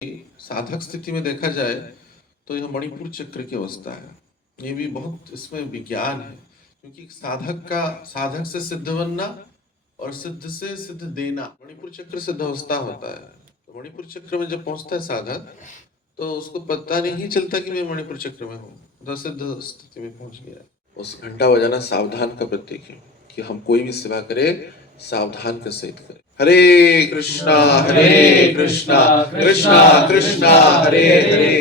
साधक स्थिति में देखा जाए तो यह मणिपुर चक्र की अवस्था है। ये भी बहुत इसमें विज्ञान है, क्योंकि साधक से सिद्ध बनना और सिद्ध से सिद्ध देना मणिपुर चक्र सिद्ध अवस्था होता है। तो मणिपुर चक्र में जब पहुंचता है साधक, तो उसको पता नहीं चलता कि मैं मणिपुर चक्र में हूँ, तो सिद्ध स्थिति में पहुंच गया। उस घंटा बजाना सावधान का प्रतीक है कि हम कोई भी सेवा करे सावधान के सहित करें। हरे कृष्णा कृष्णा कृष्णा हरे हरे,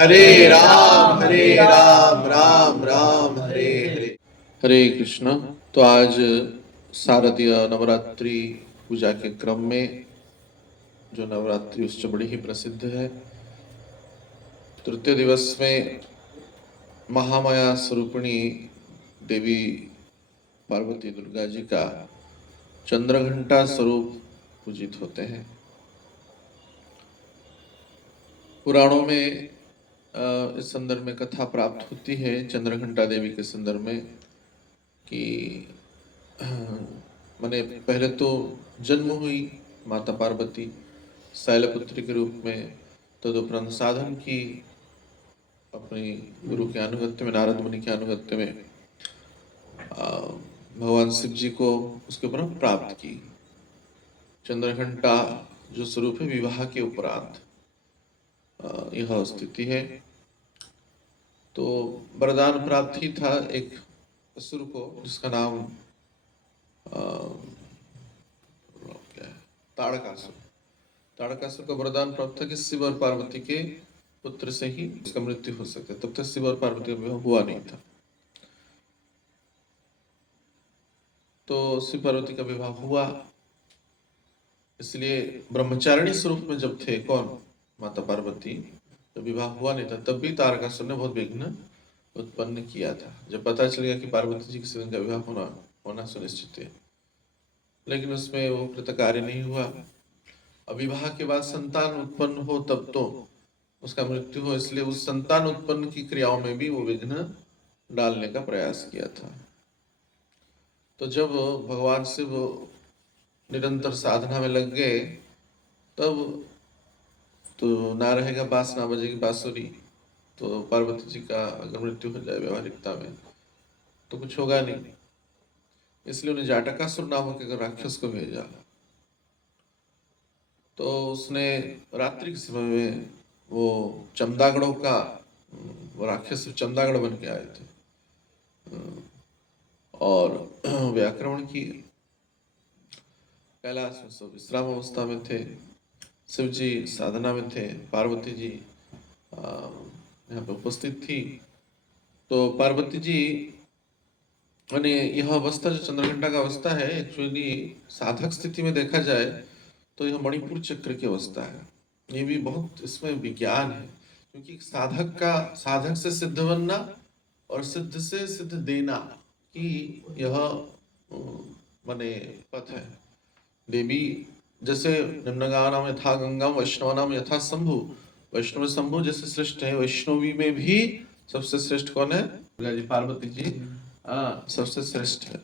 हरे राम राम राम हरे हरे। हरे कृष्णा। तो आज शारदीय नवरात्रि पूजा के क्रम में, जो नवरात्रि उत्सव बड़ी ही प्रसिद्ध है, तृतीय दिवस में महामाया स्वरूपिणी देवी पार्वती दुर्गा जी का चंद्रघंटा स्वरूप पूजित होते हैं। पुराणों में इस संदर्भ में कथा प्राप्त होती है चंद्रघंटा देवी के संदर्भ में कि मैंने पहले तो जन्म हुई माता पार्वती शैलपुत्री के रूप में, तदुपरांत साधन की अपनी गुरु के अनुगत्य में, नारद मुनि के अनुगत्य में भगवान शिव जी को उसके ऊपर प्राप्त की। चंद्रघंटा जो स्वरूप है विवाह के उपरांत यह स्थिति है। तो वरदान प्राप्त ही था एक असुर को, जिसका नाम क्या है, ताड़कासुर। ताड़कासुर का वरदान प्राप्त था कि शिव और पार्वती के पुत्र से ही उसका मृत्यु हो सकता है। तब तक शिव और पार्वती का विवाह हुआ नहीं था। तो शिव पार्वती का विवाह हुआ, इसलिए ब्रह्मचारिणी स्वरूप में जब थे कौन, माता पार्वती, जब विवाह हुआ नहीं था, तब भी तारकासुर ने बहुत विघ्न उत्पन्न किया था। जब पता चल गया कि पार्वती जी के साथ का विवाह होना सुनिश्चित है, लेकिन उसमें वो कृतकार्य नहीं हुआ। विवाह के बाद संतान उत्पन्न हो तब तो उसका मृत्यु हो, इसलिए उस संतान उत्पन्न की क्रियाओं में भी वो विघ्न डालने का प्रयास किया था। तो जब भगवान शिव निरंतर साधना में लग गए, तब तो ना रहेगा बांस, ना बजेगी बांसुरी। तो पार्वती जी का अगर मृत्यु हो जाए व्यवहारिकता में तो कुछ होगा नहीं, इसलिए उन्हें जाटकासुर नामक एक राक्षस को भेजा। तो उसने रात्रि के समय में वो चमदागढ़ों का, वो राक्षस चमदागढ़ बन के आए थे और व्याक्रमण की। कैलाश में सब विश्राम अवस्था में थे, शिव जी साधना में थे, पार्वती जी यहाँ पे उपस्थित थी। तो पार्वती जी यानी यह अवस्था जो चंद्रघंटा का अवस्था है, एक्चुअली साधक स्थिति में देखा जाए तो यह मणिपुर चक्र की अवस्था है। ये भी बहुत इसमें विज्ञान है, क्योंकि साधक से सिद्ध बनना और सिद्ध से सिद्ध देना की यह माने पथ है। देवी जैसे निम्नगानाम यथा गंगा वैष्णवानाम यथा शंभु, वैष्णव शंभु जैसे श्रेष्ठ है, वैष्णवी में भी सबसे श्रेष्ठ कौन है, पार्वती जी सबसे श्रेष्ठ है।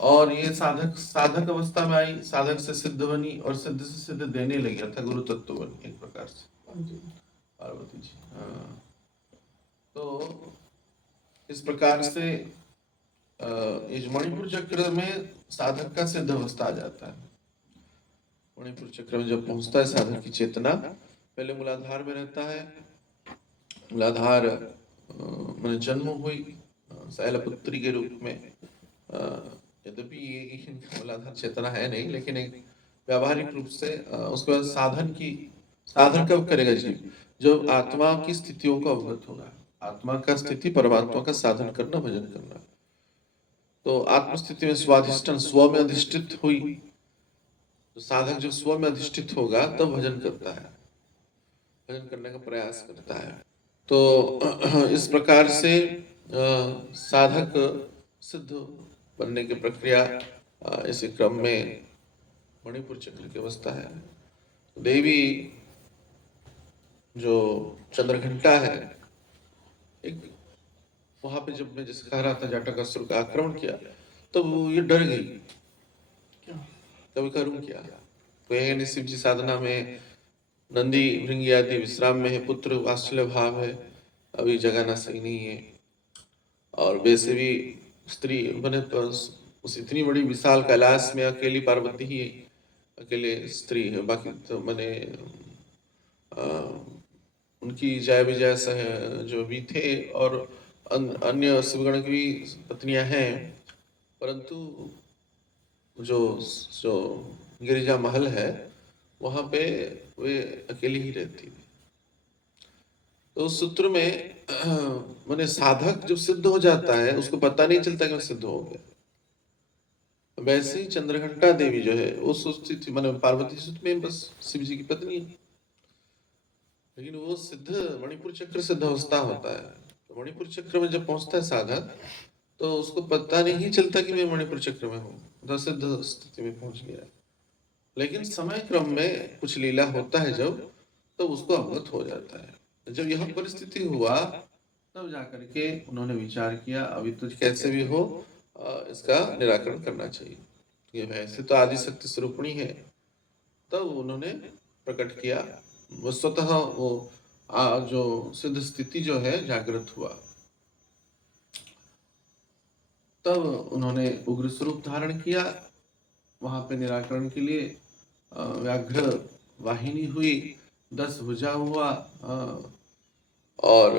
और ये साधक साधक अवस्था में आई, साधक से सिद्ध बनी और सिद्ध से सिद्ध देने लगी, अर्थात गुरु तत्व बनी एक प्रकार से पार्वती जी। तो इस प्रकार से इस मणिपुर चक्र में साधक का सिद्ध अवस्था आ जाता है। मणिपुर चक्र में जब पहुंचता है साधक की चेतना, पहले मूलाधार में रहता है। मूलाधार मैंने जन्म हुई शैलपुत्री के रूप में, यद्यपि ये मूलाधार चेतना है नहीं, लेकिन एक व्यावहारिक रूप से उसके बाद साधन कब करेगा जीव, जब आत्मा की स्थितियों को अवगत होगा। आत्मा का स्थिति परमात्मा का साधन करना, भजन करना। तो आत्मस्थिति में स्वाधिष्ठान, स्व में अधिष्ठित हुई। तो साधक जब स्व में अधिष्ठित होगा तब भजन करता है, भजन करने का प्रयास करता है। तो इस प्रकार से साधक सिद्ध बनने की प्रक्रिया इसी क्रम में मणिपुर चक्र की अवस्था है। देवी जो चंद्रघंटा है, एक वहां पे जब मैं जिस कह रहा था जाटकासुर का आक्रमण किया, तो ये डर गई, कभी करूं क्या। तो शिव जी साधना में नंदी भृंगी आदि विश्राम में है, पुत्र वात्सल्य भाव है, अभी जगाना सही नहीं है। और वैसे भी स्त्री बने तो उस इतनी बड़ी विशाल कैलाश में अकेली पार्वती ही अकेले स्त्री है, बाकी तो मैंने उनकी जय विजय सह जो भी थे और अन्य शिवगण की भी पत्नियां हैं, परंतु जो जो गिरिजा महल है वहां पे वे अकेली ही रहती थी। तो उस सूत्र में मैंने साधक जब सिद्ध हो जाता है उसको पता नहीं चलता कि सिद्ध हो गया। वैसे ही चंद्रघंटा देवी जो है वो सोचती थी मैंने पार्वती सूत्र में बस शिव जी की पत्नी है, लेकिन वो सिद्ध मणिपुर चक्र सिद्ध अवस्था होता है। तो मणिपुर चक्र में जब पहुंचता है साधक तो उसको पता नहीं चलता कि मैं मणिपुर चक्र में हूँ, तो सिद्ध स्थिति में पहुंच गया। लेकिन समय क्रम में कुछ लीला होता है जब, तो उसको अवगत हो जाता है। जब यह परिस्थिति हुआ तब जाकर के उन्होंने विचार किया अभी तो कैसे भी हो इसका निराकरण करना चाहिए। ये वैसे तो आदि शक्ति स्वरूपणी है, तब उन्होंने प्रकट किया। वो स्वतः वो जो सिद्ध स्थिति जो है जागृत हुआ, तब उन्होंने उग्र स्वरूप धारण किया। वहां पे निराकरण के लिए व्याघ्र वाहिनी हुई, 10 भुजा हुआ, और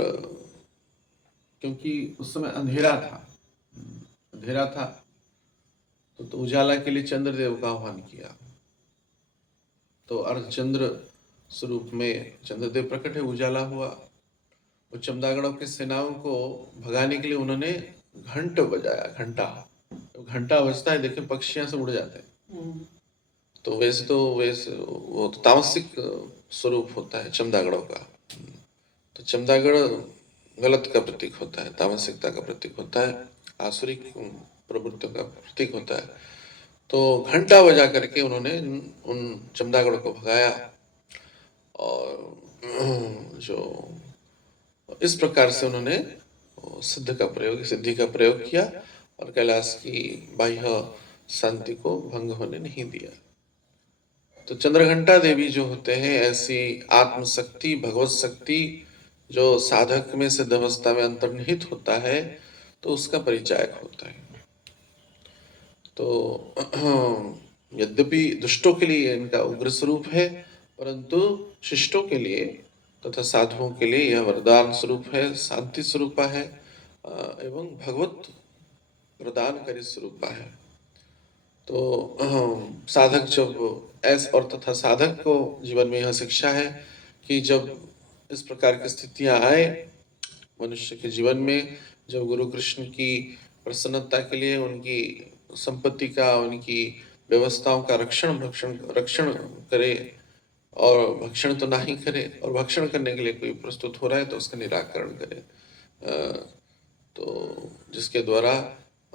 क्योंकि उस समय अंधेरा था तो उजाला के लिए चंद्रदेव का आह्वान किया। तो अर्धचंद्र स्वरूप में चंद्रदेव प्रकट है, उजाला हुआ। वो चमदागढ़ों के सेनाओं को भगाने के लिए उन्होंने घंट बजाया, घंटा। तो घंटा बजता है, देखे पक्षियां से उड़ जाते हैं। तो वैसे वो तो तामसिक स्वरूप होता है चमदागढ़ों का। तो चमदागढ़ गलत का प्रतीक होता है, तामसिकता का प्रतीक होता है, आसुरिक प्रवृत्तियों का प्रतीक होता है। तो घंटा बजा करके उन्होंने उन चमदागढ़ को भगाया। और जो इस प्रकार से उन्होंने सिद्धि का प्रयोग किया और कैलाश की बाह्य शांति को भंग होने नहीं दिया। तो चंद्रघंटा देवी जो होते हैं ऐसी आत्मशक्ति, भगवत शक्ति जो साधक में सिद्ध अवस्था में अंतर्निहित होता है, तो उसका परिचायक होता है। तो यद्यपि दुष्टों के लिए इनका उग्र स्वरूप है, परंतु शिष्टों के लिए तथा साधुओं के लिए यह वरदान स्वरूप है, शांति स्वरूप है एवं भगवत प्रदानकारी स्वरूप है। तो साधक जब और तथा साधक को जीवन में यह शिक्षा है कि जब इस प्रकार की स्थितियां आए मनुष्य के जीवन में, जब गुरु कृष्ण की प्रसन्नता के लिए उनकी संपत्ति का, उनकी व्यवस्थाओं का रक्षण करे, और भक्षण तो ना ही करे, और भक्षण करने के लिए कोई प्रस्तुत हो रहा है तो उसका निराकरण करे, तो जिसके द्वारा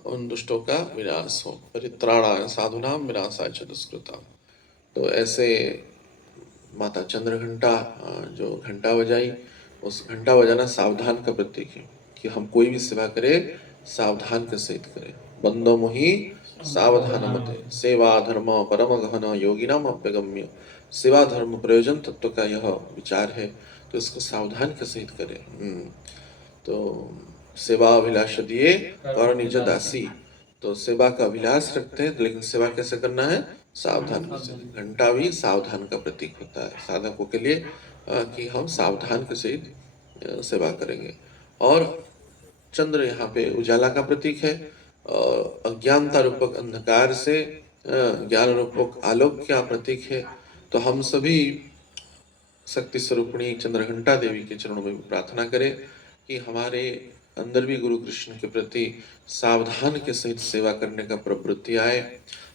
उन दुष्टों का विनाश हो। परित्राणाय साधुनाम विनाशाय च दुष्कृताम। तो ऐसे माता चंद्रघंटा जो घंटा बजाई, उस घंटा बजाना सावधान का प्रतीक है कि हम कोई भी सेवा करें सावधान के सहित करें। बंदो मोहि सावधान मते, सेवा धर्म परम गहन योगिनाम अप्यगम्य। सेवा धर्म प्रयोजन तत्व का यह विचार है, तो इसको सावधान के सहित करें। तो सेवा अभिलाष दिए और निज दासी। तो सेवा का अभिलाष रखते हैं, लेकिन सेवा कैसे करना है? सावधान से। घंटा भी सावधान का प्रतीक होता है साधकों के लिए, कि हम सावधान के सहित सेवा करेंगे। और चंद्र यहाँ पे उजाला का प्रतीक है, और अज्ञानता रूपक अंधकार से ज्ञान रूपक आलोक का प्रतीक है। तो हम सभी शक्ति स्वरूपिणी चंद्रघंटा देवी के चरणों में प्रार्थना करें कि हमारे अंदर भी गुरु कृष्ण के प्रति सावधान के सहित सेवा करने का प्रवृत्ति आए।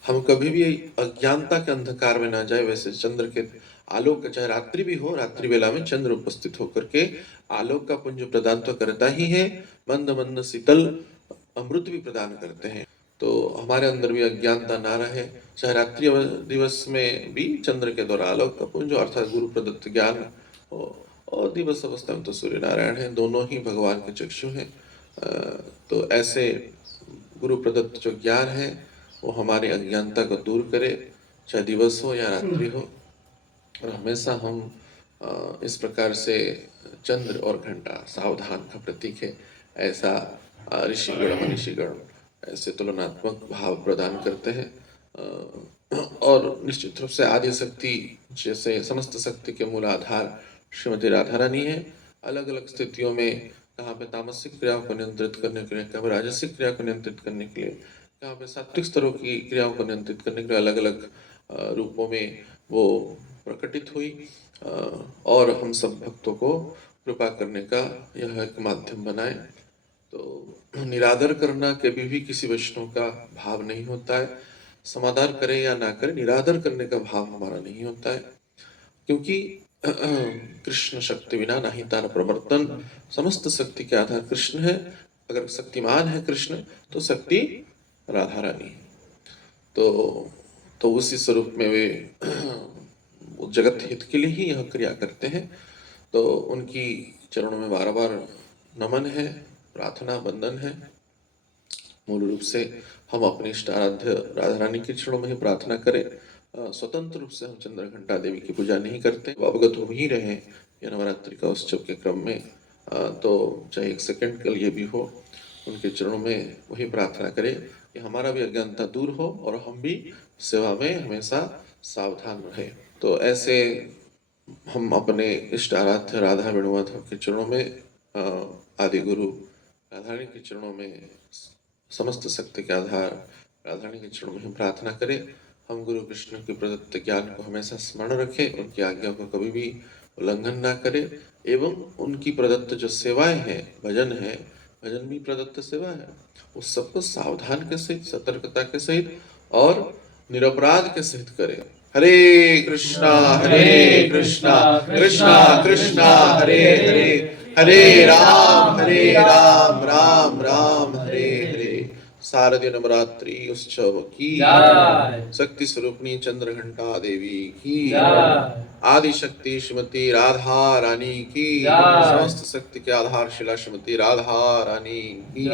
हम कभी भी अज्ञानता के अंधकार में ना जाए। वैसे चंद्र के आलोक, चाहे रात्रि भी हो, रात्रि वेला में चंद्र उपस्थित होकर के आलोक का पुंज प्रदान तो करता ही है, मंद मंद शीतल अमृत भी प्रदान करते हैं। तो हमारे अंदर भी अज्ञानता ना रहे। चाहे रात्रि दिवस में भी चंद्र के द्वारा आलोक का पुंज अर्थात गुरु प्रदत्त ज्ञान हो, और दिवस अवस्था में तो सूर्य नारायण है, दोनों ही भगवान के चक्षु हैं। तो ऐसे गुरु प्रदत्त जो ज्ञान है वो हमारी अज्ञानता को दूर करे, चाहे दिवस हो या रात्रि हो। और हमेशा हम इस प्रकार से चंद्र और घंटा सावधान का प्रतीक है, ऐसा ऋषिगण मनीषीगण ऐसे तुलनात्मक भाव प्रदान करते हैं। और निश्चित रूप से आदि शक्ति जैसे समस्त शक्ति के मूल आधार श्रीमती राधा रानी है। अलग अलग स्थितियों में कहाँ पे तामसिक क्रियाओं को नियंत्रित करने के लिए, कहाँ पे राजसिक क्रिया को नियंत्रित करने के लिए, कहाँ पे सात्विक स्तरों की क्रियाओं को नियंत्रित करने के लिए अलग अलग रूपों में वो प्रकटित हुई और हम सब भक्तों को कृपा करने का यह एक माध्यम बनाए। तो निरादर करना कभी भी किसी वैष्णव का भाव नहीं होता है। समादर करे या ना करे, निरादर करने का भाव हमारा नहीं होता है, क्योंकि कृष्ण शक्ति विना नहीं तार प्रवर्तन। समस्त शक्ति के आधार कृष्ण है। अगर शक्तिमान है कृष्ण तो शक्ति राधा रानी है। तो उसी स्वरूप में वे जगत हित के लिए ही यह क्रिया करते हैं। तो उनकी चरणों में बार बार नमन है, प्रार्थना बंदन है। मूल रूप से हम अपने इष्ट आराध्य राधा रानी के चरणों में ही प्रार्थना करें। स्वतंत्र रूप से हम चंद्रघंटा देवी की पूजा नहीं करते। अवगत हो ही रहे ये नवरात्रि का उत्सव के क्रम में, तो चाहे एक सेकंड के लिए भी हो, उनके चरणों में वही प्रार्थना करें कि हमारा भी अज्ञानता दूर हो और हम भी सेवा में हमेशा सावधान रहे। तो ऐसे हम अपने इष्ट आराध्य राधा वेणुमाधव के चरणों में, आदि गुरु राधा रानी के चरणों में, समस्त शक्ति के आधार राधा रानी के चरणों में हम प्रार्थना करें। हम गुरु कृष्ण के प्रदत्त ज्ञान को हमेशा स्मरण रखें, उनकी आज्ञा को कभी भी उल्लंघन ना करें, एवं उनकी प्रदत्त जो सेवाएं हैं, भजन है, भजन भी प्रदत्त सेवा है, उस सबको सावधान के सहित, सतर्कता के सहित और निरपराध के सहित करें। हरे कृष्णा कृष्णा कृष्णा हरे हरे, हरे राम राम राम हरे हरे। शारदीय नवरात्रि उत्सव की शक्ति स्वरूपनी चंद्रघंटा देवी की, आदि शक्ति श्रीमती राधा रानी की, समस्त शक्ति के आधार शिला श्रीमती राधा रानी की।